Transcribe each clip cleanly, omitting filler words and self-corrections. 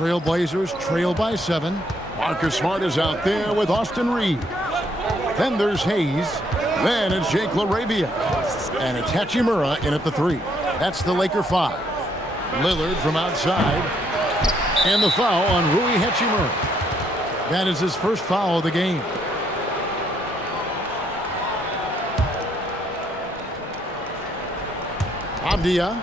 Trailblazers trail by 7. Marcus Smart is out there with Austin Reed. Then there's Hayes. Then it's Jake LaRavia. And it's Hachimura in at the 3. That's the Laker 5. Lillard from outside. And the foul on Rui Hachimura. That is his first foul of the game. Abdia.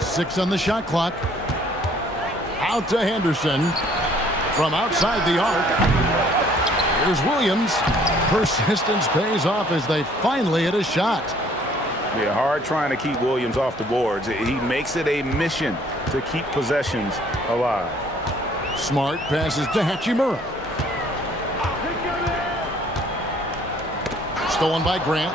Six on the shot clock. Out to Henderson from outside the arc. Here's Williams. Persistence pays off as they finally hit a shot. Yeah, hard trying to keep Williams off the boards. He makes it a mission to keep possessions alive. Smart passes to Hachimura. Stolen by Grant.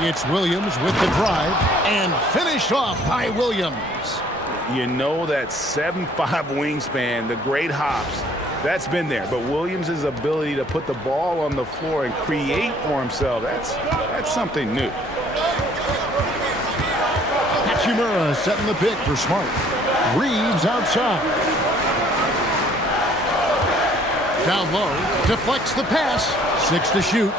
It's Williams with the drive and finished off by Williams. You know that 7'5" wingspan, the great hops, that's been there. But Williams' ability to put the ball on the floor and create for himself, that's something new. Hachimura setting the pick for Smart. Reeves outside. Down low, deflects the pass. 6 to shoot.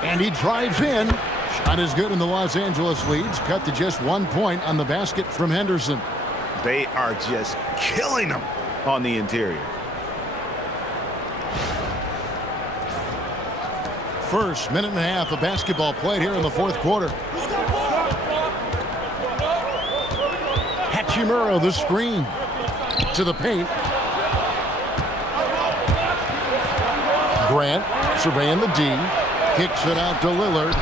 And he drives in. Shot is good, and the Los Angeles leads cut to just 1 point on the basket from Henderson. They are just killing them on the interior. First minute and a half of basketball played here in the fourth quarter. Hachimura the screen to the paint. Grant surveying the D. Kicks it out to Lillard.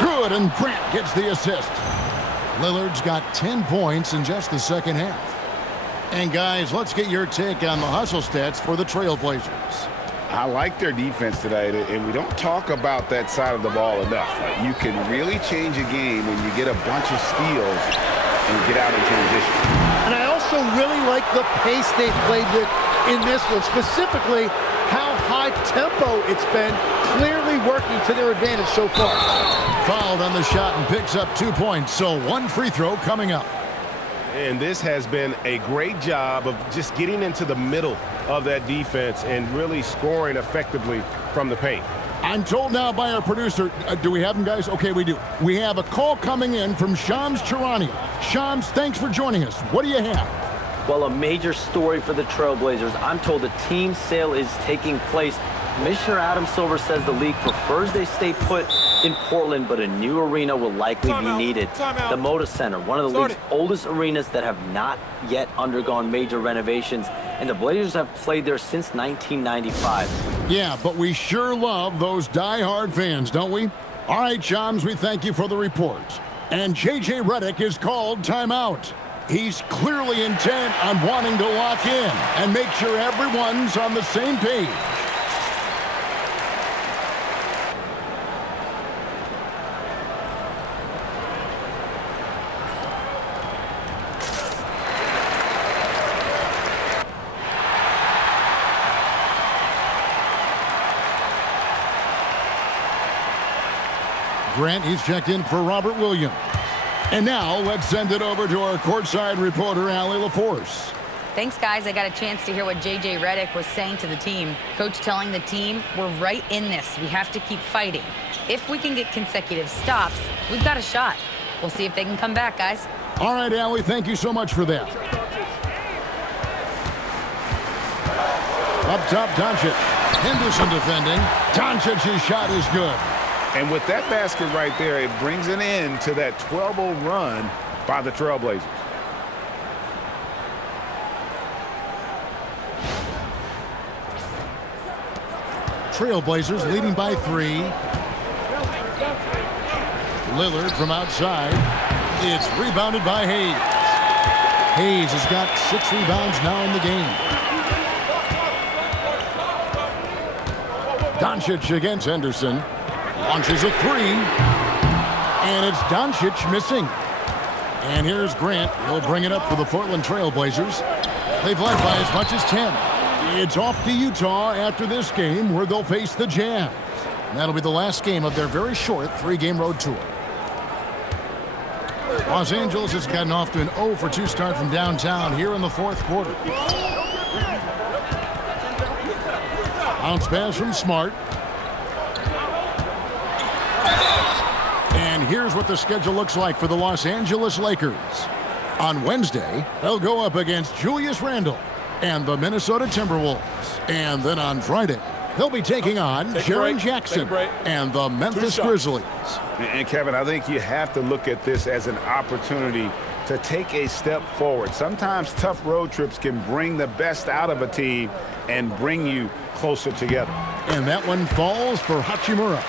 Good, and Grant gets the assist. Lillard's got 10 points in just the second half. And guys, let's get your take on the hustle stats for the Trailblazers. I like their defense tonight, and we don't talk about that side of the ball enough. You can really change a game when you get a bunch of steals and get out in transition. And I also really like the pace they've played with in this one, specifically how high tempo it's been, clearly working to their advantage so far. Fouled on the shot and picks up 2 points, so 1 free throw coming up. And this has been a great job of just getting into the middle of that defense and really scoring effectively from the paint. I'm told now by our producer, do we have him, guys? Okay, we do. We have a call coming in from Shams Charania. Shams, thanks for joining us. What do you have? Well, a major story for the Trailblazers. I'm told the team sale is taking place. Commissioner Adam Silver says the league prefers they stay put in Portland, but a new arena will likely be needed. The Moda Center, one of the league's oldest arenas that have not yet undergone major renovations, and the Blazers have played there since 1995. Yeah, but we sure love those die-hard fans, don't we? All right, Shams, we thank you for the report. And J.J. Redick is called timeout. He's clearly intent on wanting to lock in and make sure everyone's on the same page. Grant, he's checked in for Robert Williams. And now let's send it over to our courtside reporter, Allie LaForce. Thanks, guys. I got a chance to hear what J.J. Redick was saying to the team. Coach telling the team, we're right in this. We have to keep fighting. If we can get consecutive stops, we've got a shot. We'll see if they can come back, guys. All right, Allie, thank you so much for that. Up top, Doncic. Henderson defending. Doncic's shot is good. And with that basket right there, it brings an end to that 12-0 run by the Trailblazers. Trailblazers leading by 3. Lillard from outside. It's rebounded by Hayes. Hayes has got 6 rebounds now in the game. Doncic against Henderson. Launches a 3. And it's Doncic missing. And here's Grant. He'll bring it up for the Portland Trailblazers. They've led by as much as 10. It's off to Utah after this game, where they'll face the Jazz. And that'll be the last game of their very short 3-game road tour. Los Angeles has gotten off to an 0-for-2 start from downtown here in the fourth quarter. Bounce pass from Smart. And here's what the schedule looks like for the Los Angeles Lakers. On Wednesday, they'll go up against Julius Randle and the Minnesota Timberwolves. And then on Friday, they'll be taking on Jaren Jackson and the Memphis Grizzlies. And Kevin, I think you have to look at this as an opportunity to take a step forward. Sometimes tough road trips can bring the best out of a team and bring you closer together. And that one falls for Hachimura.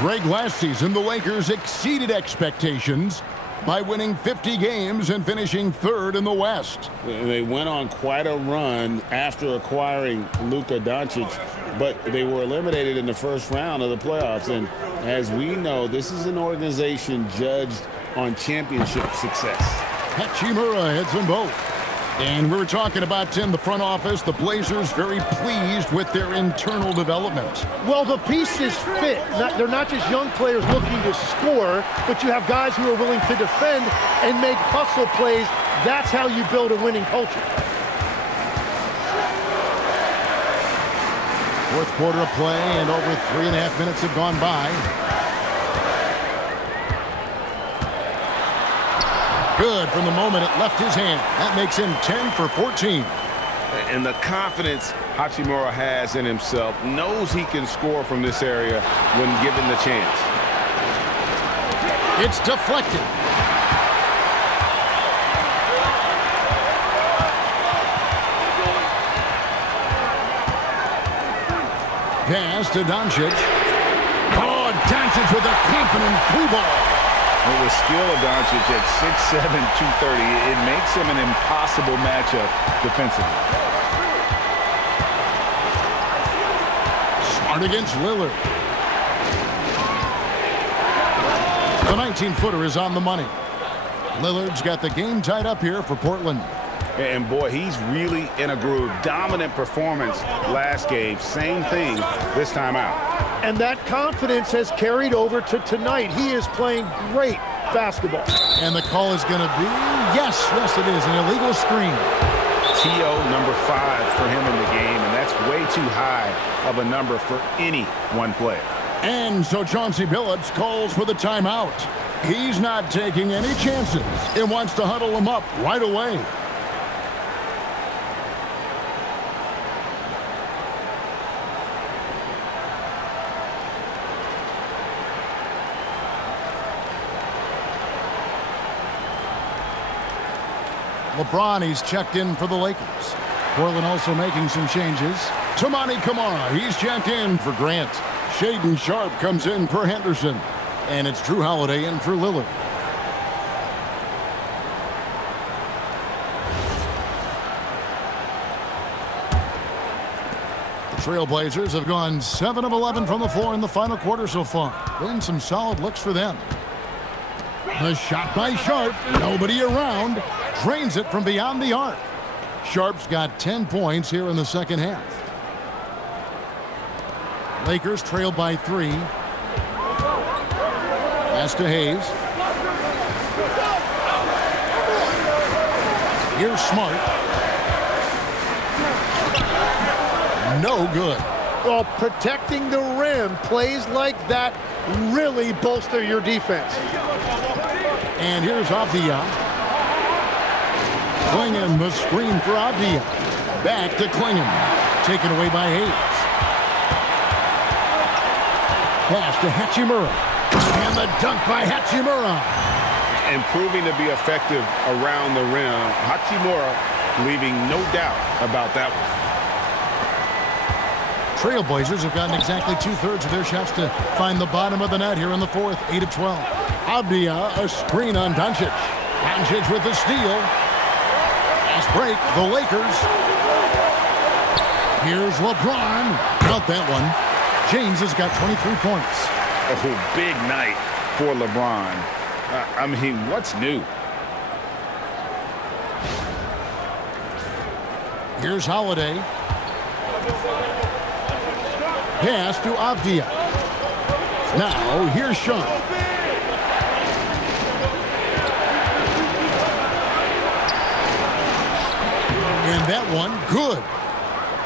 Greg, last season, the Lakers exceeded expectations by winning 50 games and finishing third in the West. They went on quite a run after acquiring Luka Doncic, but they were eliminated in the first round of the playoffs. And as we know, this is an organization judged on championship success. Hachimura hits them both. And we were talking about, Tim, the front office, the Blazers very pleased with their internal development. Well, the pieces fit. They're not just young players looking to score, but you have guys who are willing to defend and make hustle plays. That's how you build a winning culture. Fourth quarter of play, and over 3.5 minutes have gone by. Good from the moment it left his hand. That makes him 10 for 14. And the confidence Hachimura has in himself, knows he can score from this area when given the chance. It's deflected. Pass to Doncic. Oh, Doncic with a confident through ball. With the skill of Doncic at 6'7", 230, it makes him an impossible matchup defensively. Smart against Lillard. The 19-footer is on the money. Lillard's got the game tied up here for Portland. And boy, he's really in a groove. Dominant performance last game. Same thing this time out. And that confidence has carried over to tonight. He is playing great basketball. And the call is going to be, yes, it is, an illegal screen. TO number 5 for him in the game, and that's way too high of a number for any one player. And so Chauncey Billups calls for the timeout. He's not taking any chances and wants to huddle him up right away. LeBron, he's checked in for the Lakers. Portland also making some changes. Toumani Camara, he's checked in for Grant. Shaedon Sharpe comes in for Henderson. And it's Drew Holiday in for Lillard. The Trailblazers have gone 7 of 11 from the floor in the final quarter so far. Been some solid looks for them. A shot by Sharpe. Nobody around. Drains it from beyond the arc. Sharpe's got 10 points here in the second half. Lakers trail by 3. Pass to Hayes. Here's Smart. No good. Well, protecting the rim, plays like that really bolster your defense. And here's Avdia. Clingan, the screen for Avdia. Back to Clingan. Taken away by Hayes. Pass to Hachimura. And the dunk by Hachimura. And proving to be effective around the rim. Hachimura leaving no doubt about that one. Trailblazers have gotten exactly 2/3 of their shots to find the bottom of the net here in the fourth. 8 of 12. Avdia, a screen on Doncic. Doncic with the steal. Fast break, the Lakers. Here's LeBron. Out that one. James has got 23 points. Oh, big night for LeBron. I mean, what's new? Here's Holiday. Pass to Avdia. Now, here's Sharp. And that one, good.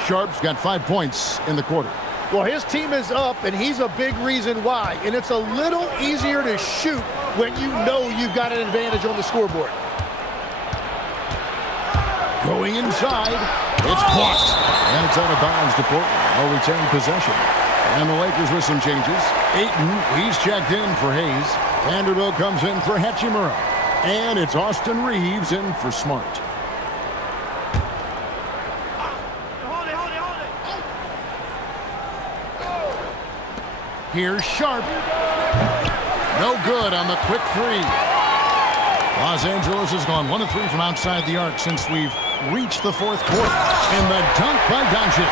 Sharp's got 5 points in the quarter. Well, his team is up, and he's a big reason why. And it's a little easier to shoot when you know you've got an advantage on the scoreboard. Going inside. It's blocked. And it's out of bounds to Portland. They'll retain possession. And the Lakers with some changes. Ayton, he's checked in for Hayes. Vanderbilt comes in for Hachimura. And it's Austin Reeves in for Smart. Here's Sharp. No good on the quick three. Los Angeles has gone 1 of 3 from outside the arc since we've reached the 4th quarter. And the dunk by Doncic.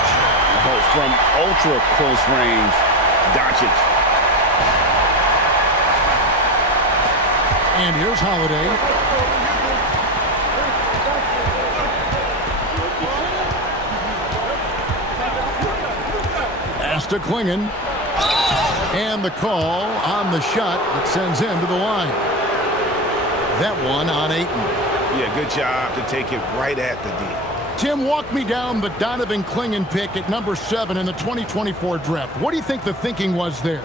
Oh, from ultra close range, Doncic. And here's Holiday. Pass to Klingon. And the call on the shot that sends him to the line. That one on Ayton. Yeah, good job to take it right at the D. Tim, walk me down the Donovan Klingon pick at number 7 in the 2024 draft. What do you think the thinking was there?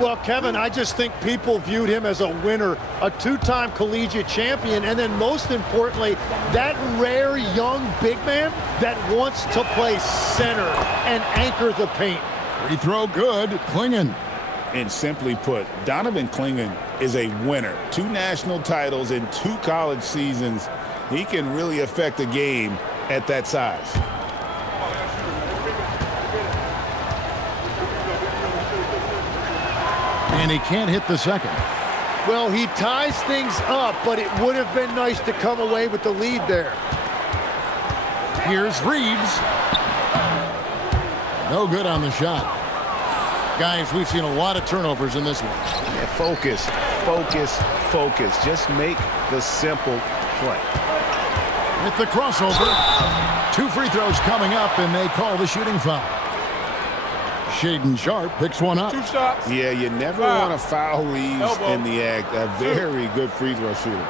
Well, Kevin, I just think people viewed him as a winner, a 2-time collegiate champion, and then most importantly, that rare young big man that wants to play center and anchor the paint. Free throw good. Klingon. And simply put, Donovan Klingon is a winner. 2 national titles in 2 college seasons. He can really affect a game at that size. And he can't hit the second. Well, he ties things up, but it would have been nice to come away with the lead there. Here's Reeves. No good on the shot. Guys, we've seen a lot of turnovers in this one. Yeah, focus, focus, focus. Just make the simple play. With the crossover, 2 free throws coming up, and they call the shooting foul. Shaedon Sharp picks one up. 2 shots. Yeah, you never want to foul Reeves Elbow. in the act. A very good free throw shooter.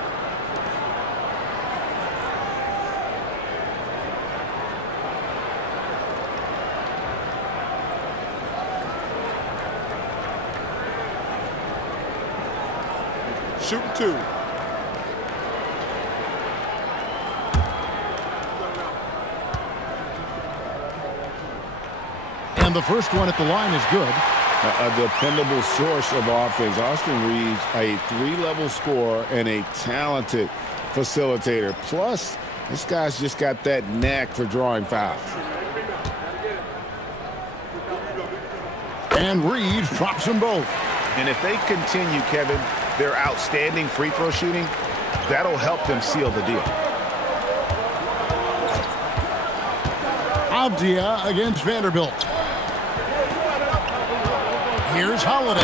Shooting 2. And the first one at the line is good. A dependable source of offense. Austin Reeves, a 3-level scorer and a talented facilitator. Plus, this guy's just got that knack for drawing fouls. And Reeves drops them both. And if they continue, Kevin, their outstanding free throw shooting, that'll help them seal the deal. Avdia against Vanderbilt. Here's Holiday.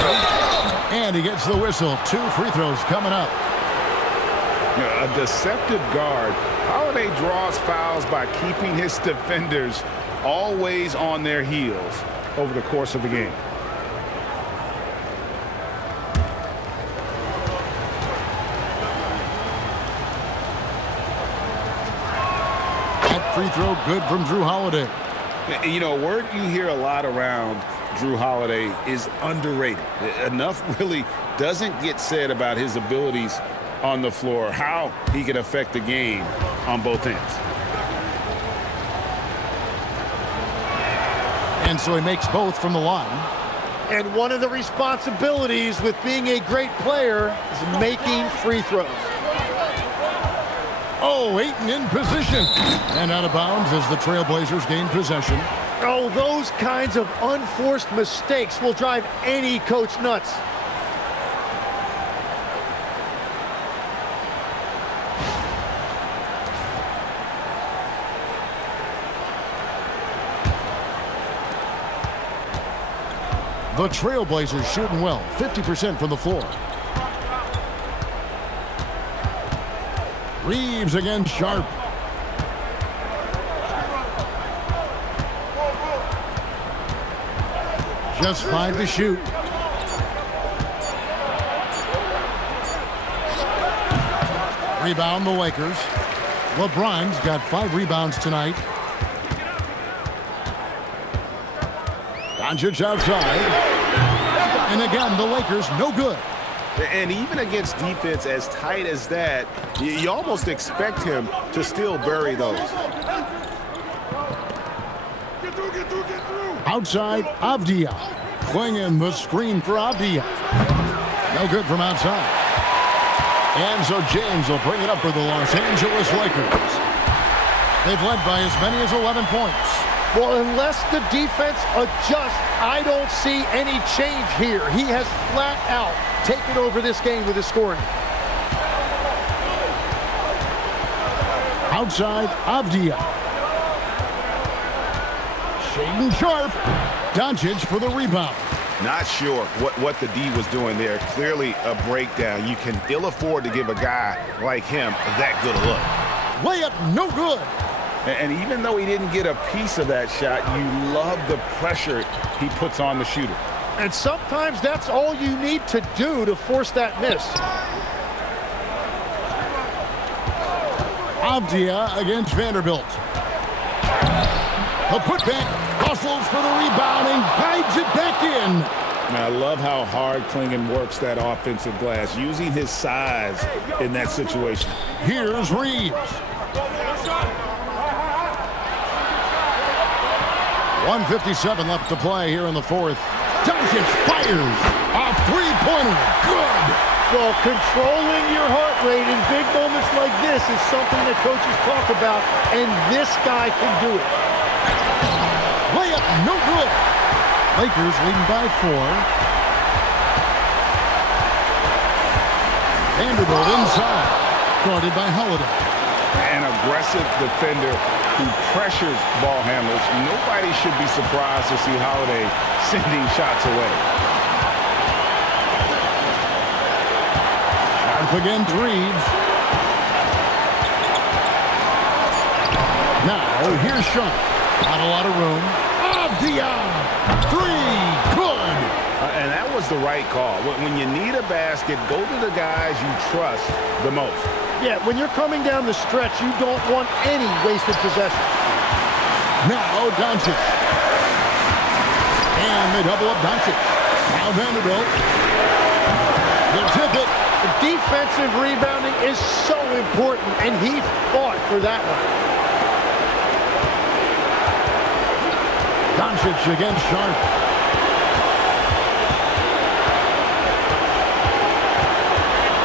And he gets the whistle. 2 free throws coming up. A deceptive guard. Holiday draws fouls by keeping his defenders always on their heels over the course of the game. That free throw good from Drew Holiday. You know, a word you hear a lot around Drew Holiday is underrated. Enough really doesn't get said about his abilities on the floor, how he can affect the game on both ends. And so he makes both from the line. And one of the responsibilities with being a great player is making free throws. Oh, Ayton in position. And out of bounds as the Trailblazers gain possession. Oh, those kinds of unforced mistakes will drive any coach nuts. The Trailblazers shooting well, 50% from the floor. Reeves against Sharp. Just 5 to shoot. rebound, the Lakers. LeBron's got 5 rebounds tonight. Doncic outside. And again, the Lakers no good. And even against defense as tight as that, you almost expect him to still bury those. Outside, Avdia. Clinging the screen for Avdia. No good from outside. And so James will bring it up for the Los Angeles Lakers. They've led by as many as 11 points. Well, unless the defense adjusts, I don't see any change here. He has flat out taken over this game with his scoring. Outside, Avdia. Shaden Sharp. Doncic for the rebound. Not sure what the D was doing there. Clearly a breakdown. You can ill afford to give a guy like him that good a look. Layup no good. And even though he didn't get a piece of that shot, you love the pressure he puts on the shooter. And sometimes that's all you need to do to force that miss. Avdia against Vanderbilt. The putback. Hustles for the rebound and guides it back in. Now, I love how hard Klingon works that offensive glass, using his size in that situation. Here's Reeves. 1:57 left to play here in the fourth. Doncic fires a three-pointer. Good. Well, controlling your heart rate in big moments like this is something that coaches talk about, and this guy can do it. Layup no good. Lakers leading by 4. Vanderbilt inside. Guarded by Holiday. An aggressive defender who pressures ball handlers. Nobody should be surprised to see Holiday sending shots away. Sharp against Reeves. Now, here's Sharp. Not a lot of room. Avdia! 3! Good! And that was the right call. When you need a basket, go to the guys you trust the most. Yeah, when you're coming down the stretch, you don't want any wasted possession. Now Doncic. And they double up Doncic. Now Vanderbilt. They'll tip it. The defensive rebounding is so important, and he fought for that one. Doncic against Sharp.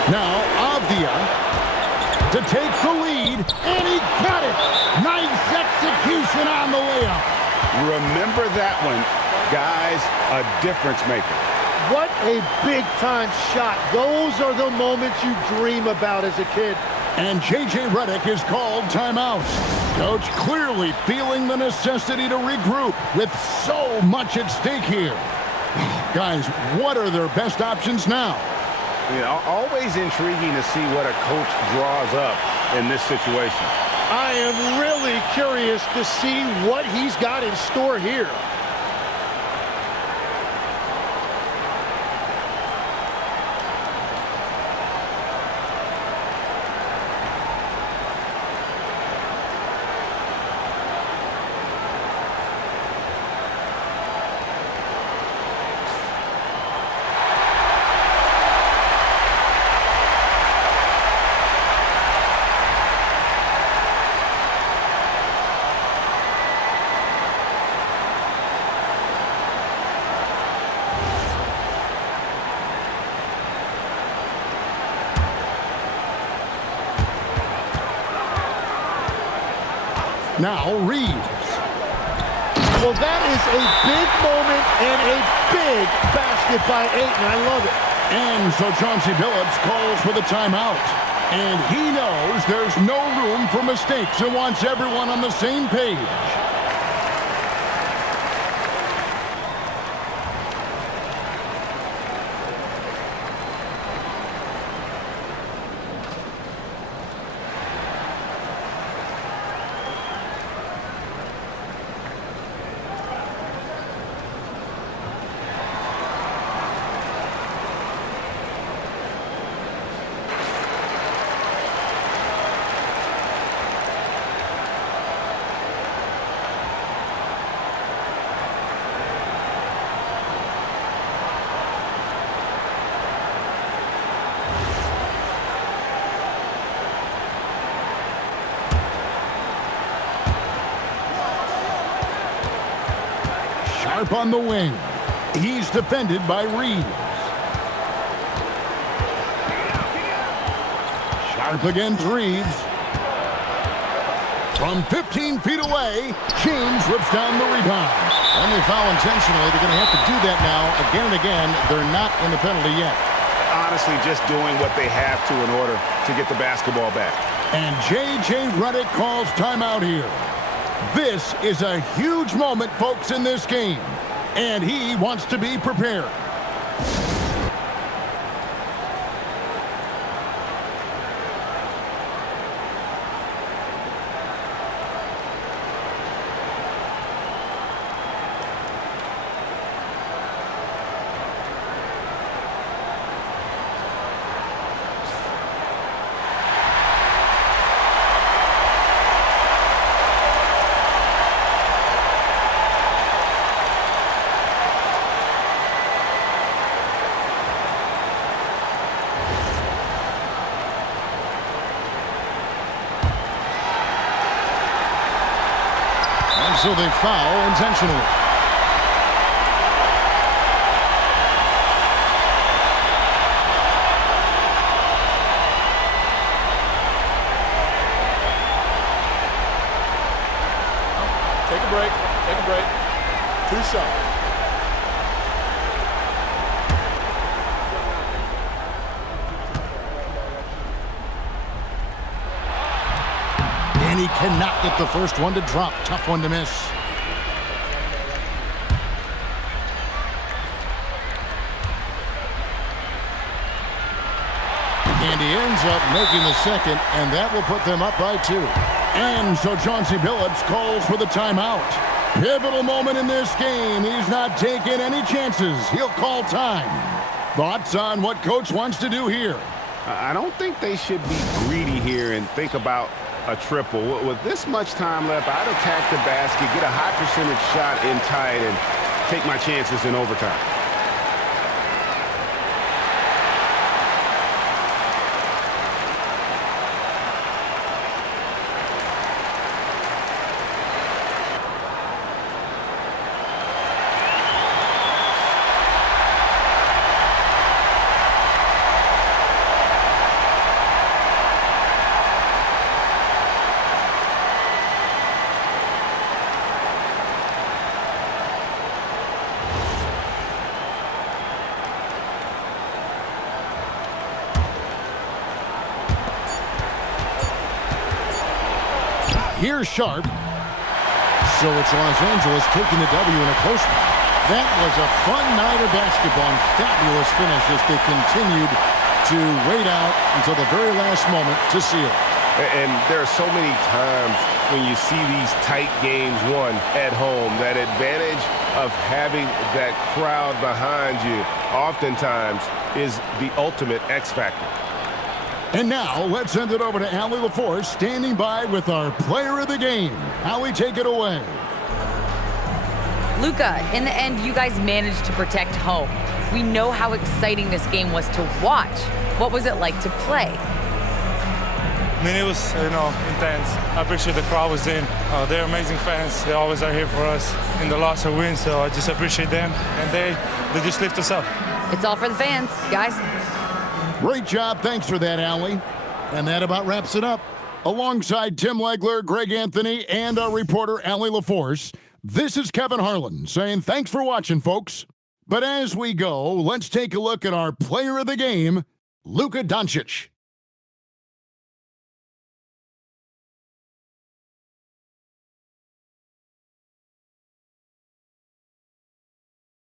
Now Avdia to take the lead, and he got it. Nice execution on the layup. Remember that one, guys, a difference maker. What a big-time shot. Those are the moments you dream about as a kid. And J.J. Redick is called timeout. Coach clearly feeling the necessity to regroup with so much at stake here. Guys, what are their best options now? You know, always intriguing to see what a coach draws up in this situation. I am really curious to see what he's got in store here. Now Reeves. Well, that is a big moment and a big basket by Ayton. I love it. And so Chauncey Billups calls for the timeout. And he knows there's no room for mistakes and wants everyone on the same page. Sharp on the wing. He's defended by Reeves. Sharp against Reeves. From 15 feet away, James rips down the rebound. And they foul intentionally. They're going to have to do that now again and again. They're not in the penalty yet. Honestly, just doing what they have to in order to get the basketball back. And J.J. Redick calls timeout here. This is a huge moment, folks, in this game. And he wants to be prepared. So they foul intentionally. Take a break. Take a break. 2 shots. And he cannot get the first one to drop. Tough one to miss. And he ends up making the second, and that will put them up by 2. And so Chauncey Billups calls for the timeout. Pivotal moment in this game. He's not taking any chances. He'll call time. Thoughts on what Coach wants to do here? I don't think they should be greedy here and think about a triple. With this much time left, I'd attack the basket, get a high percentage shot in tight, and take my chances in overtime. Here's Sharp. So it's Los Angeles taking the W in a close one. That was a fun night of basketball and fabulous finish as they continued to wait out until the very last moment to seal. And there are so many times when you see these tight games won at home, that advantage of having that crowd behind you oftentimes is the ultimate X factor. And now, let's send it over to Allie LaForce, standing by with our player of the game. Allie, take it away. Luka, in the end, you guys managed to protect home. We know how exciting this game was to watch. What was it like to play? I mean, it was, intense. I appreciate the crowd was in. They're amazing fans. They always are here for us in the loss or win, so I just appreciate them. And they just lift us up. It's all for the fans, guys. Great job. Thanks for that, Allie. And that about wraps it up. Alongside Tim Legler, Greg Anthony, and our reporter, Allie LaForce, this is Kevin Harlan saying thanks for watching, folks. But as we go, let's take a look at our player of the game, Luka Doncic.